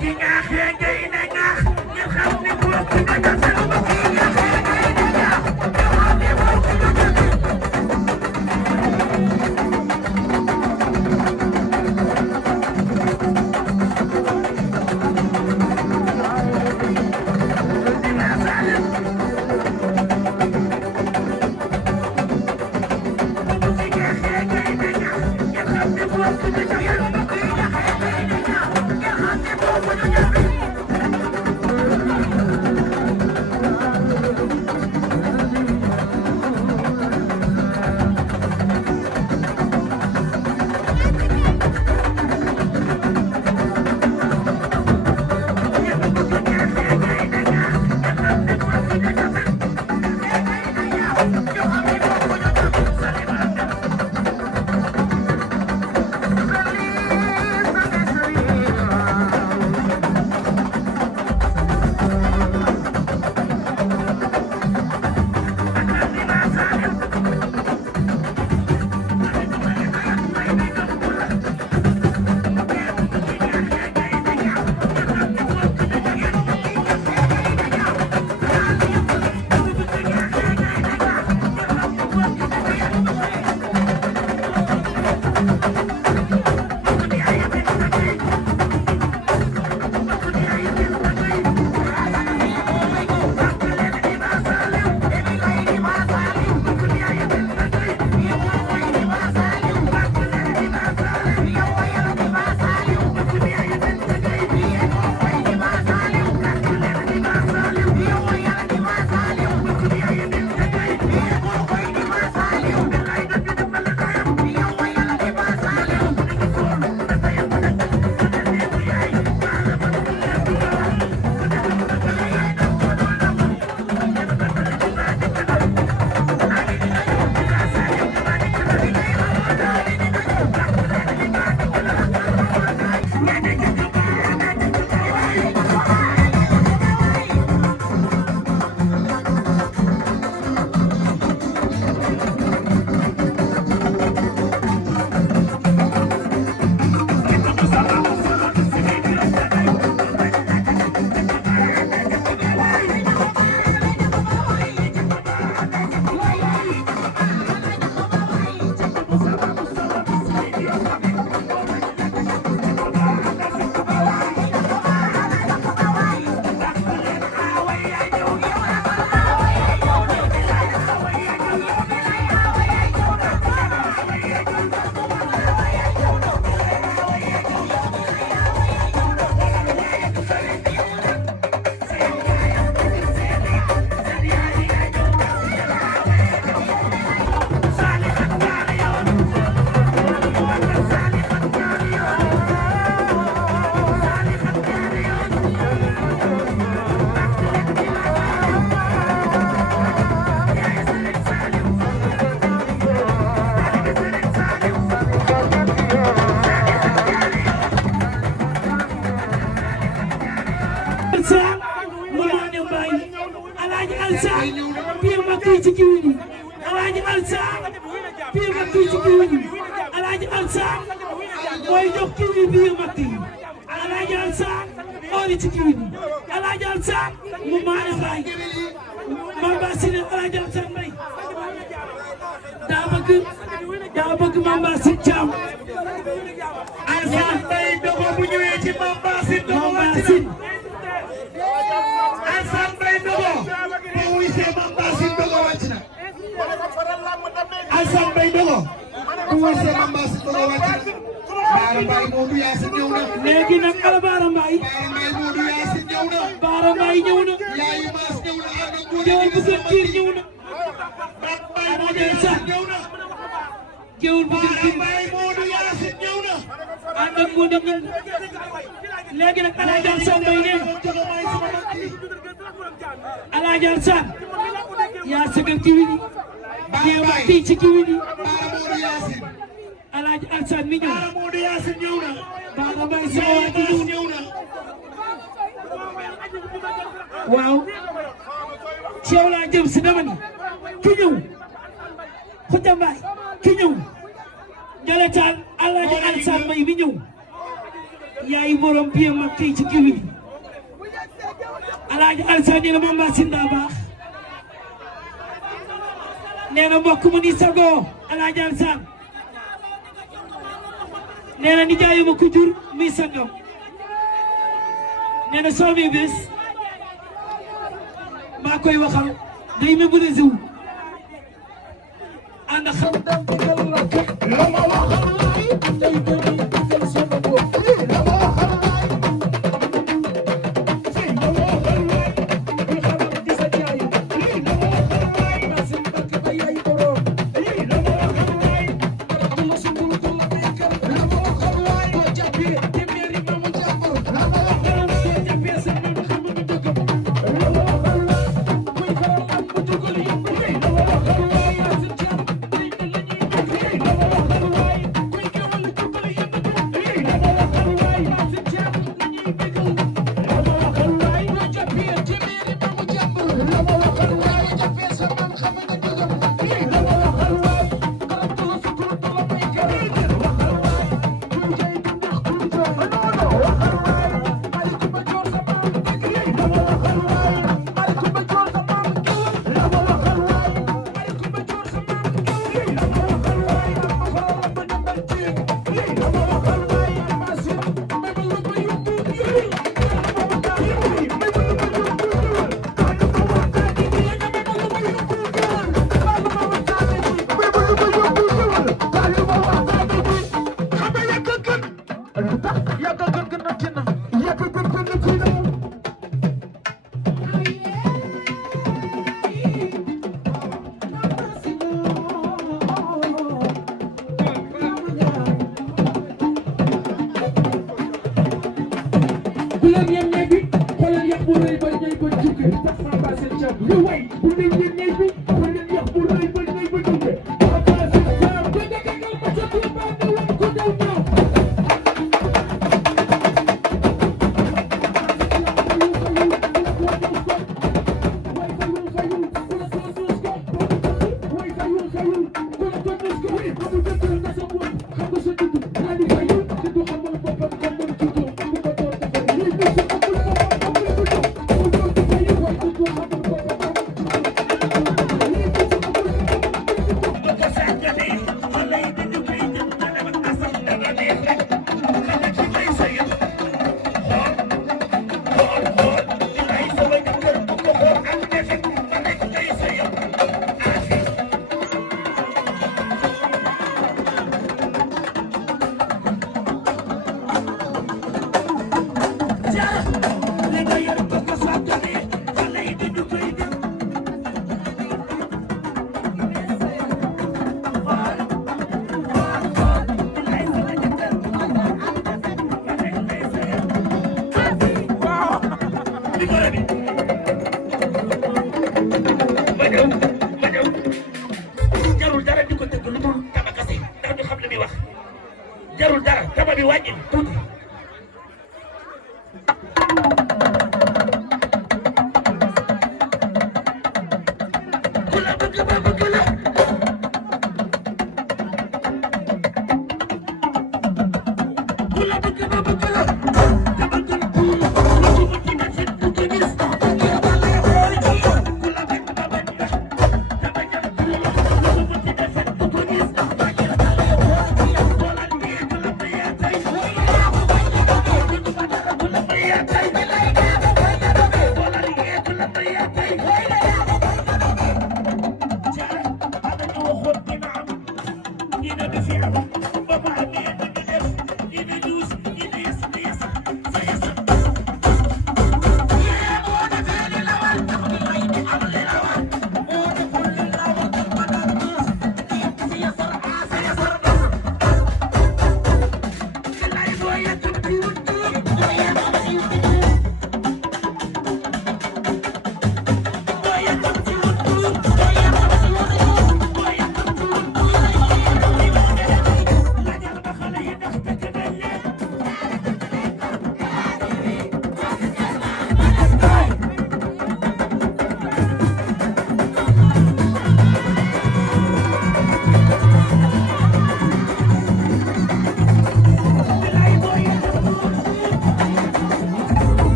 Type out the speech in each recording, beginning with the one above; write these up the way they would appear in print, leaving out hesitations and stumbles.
Ki nga xee ngay ne nga ñu xam ne boo ko maa koy waxal day mémorisé wu ànd xam dam digal la ma waxal laay day day digal sama bopp la ma waxal laay si la ma waxal laay di xamal di sa jaay la ma waxal laay ma si mbakk ba yaay borom la ma waxal laay dama sungul ko la nekkal la ma waxal laay ko jàppee te meeri maamu jàmbur la ma waxal laay jàppee sa maam xam nga dëggam la ma waxal laay kuy faral am bu dugal yëpp la ma waxal laay ma si jàmm day mel la ñuy bëgg la ma waxal laay kuy gewal dugal yëpp la ma waxal laay ma si jàmm la ñuy bëgg la ma waxal laay ko jàppee te meeri maamu jàmbur la ma waxal laay jàppee sa maam xam nga dëggam la ma waxal laay garab du la sutur du la may garab waxal laay kuy jay di ndax kuy jooy non waxal laay maliku ba joor sa maam dëgg la ma waxal laay maliku ba joor sa maam la ma waxal laay maliku ba joor sa maam la ma waxal laay ma xoolal ba jëmbal jéem la ma waxal laay ma sin may ma lu ba yóbbu bu leen yem ñeeg bi xoolal yàq bu rëy ba ñëw ba jóge tax sama baa seen càmm yow way bu leen yem ñeeg bi xoolal yàq bu rëy ba ñëw ba jóge tax baa seen càmm te nga gàngal ma ca tuuti baa ne woon ko daw ñëw jarul dara di ko tëgg lu dul tama kase ndax ñu xam li muy wax jarul dara tama bi wàññi tuuti ku la bëgg ba bëgg la ku la bëgg ba bëgg la dama gën tuul lu ci mu ci defit du ko gis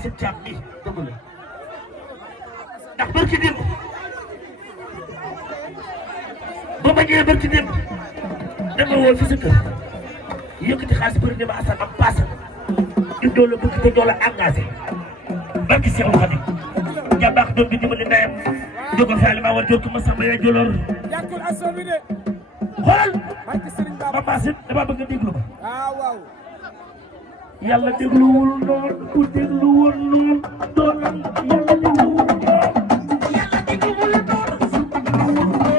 Massib Thiam bi dëgg la ndax barki démb ba ma ñëwee barki démb dama woo fi sa kër yëkkati xaalis bëri ne ma Assane am paas ñu doole bëgg te doole engagé barki Seexul Xadim jàmbaax doom bi dimbali ndeyam jógal fi Alima war jot ma sama yaay joloor xoolal ma Massib dama bëgg a déglu ma yàlla dégluwul noonu ku dégluwul noonu doonam yàlla dégluwul noonu yàlla dégluwul noonu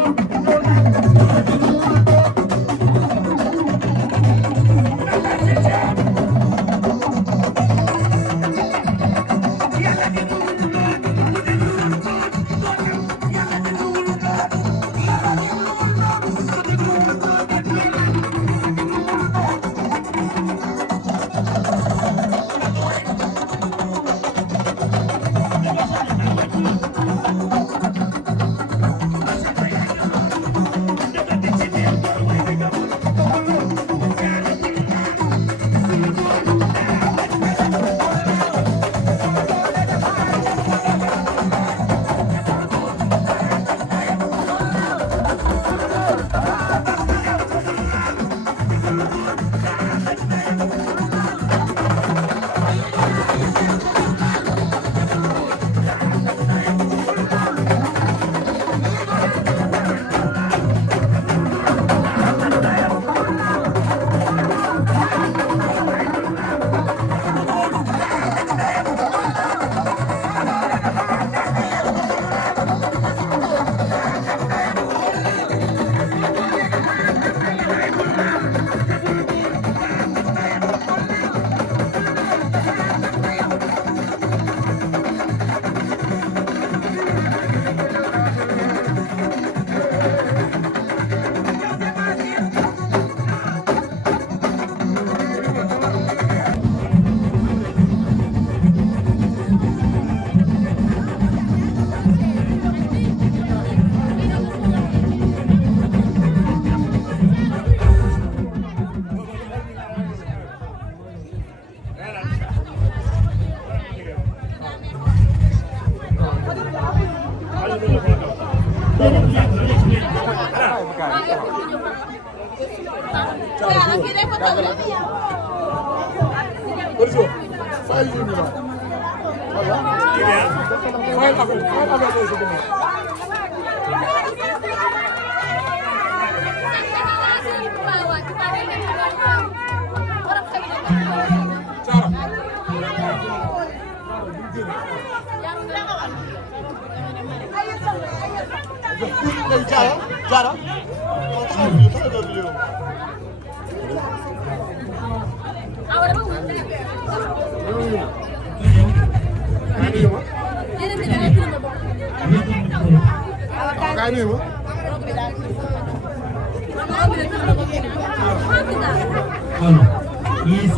Yes,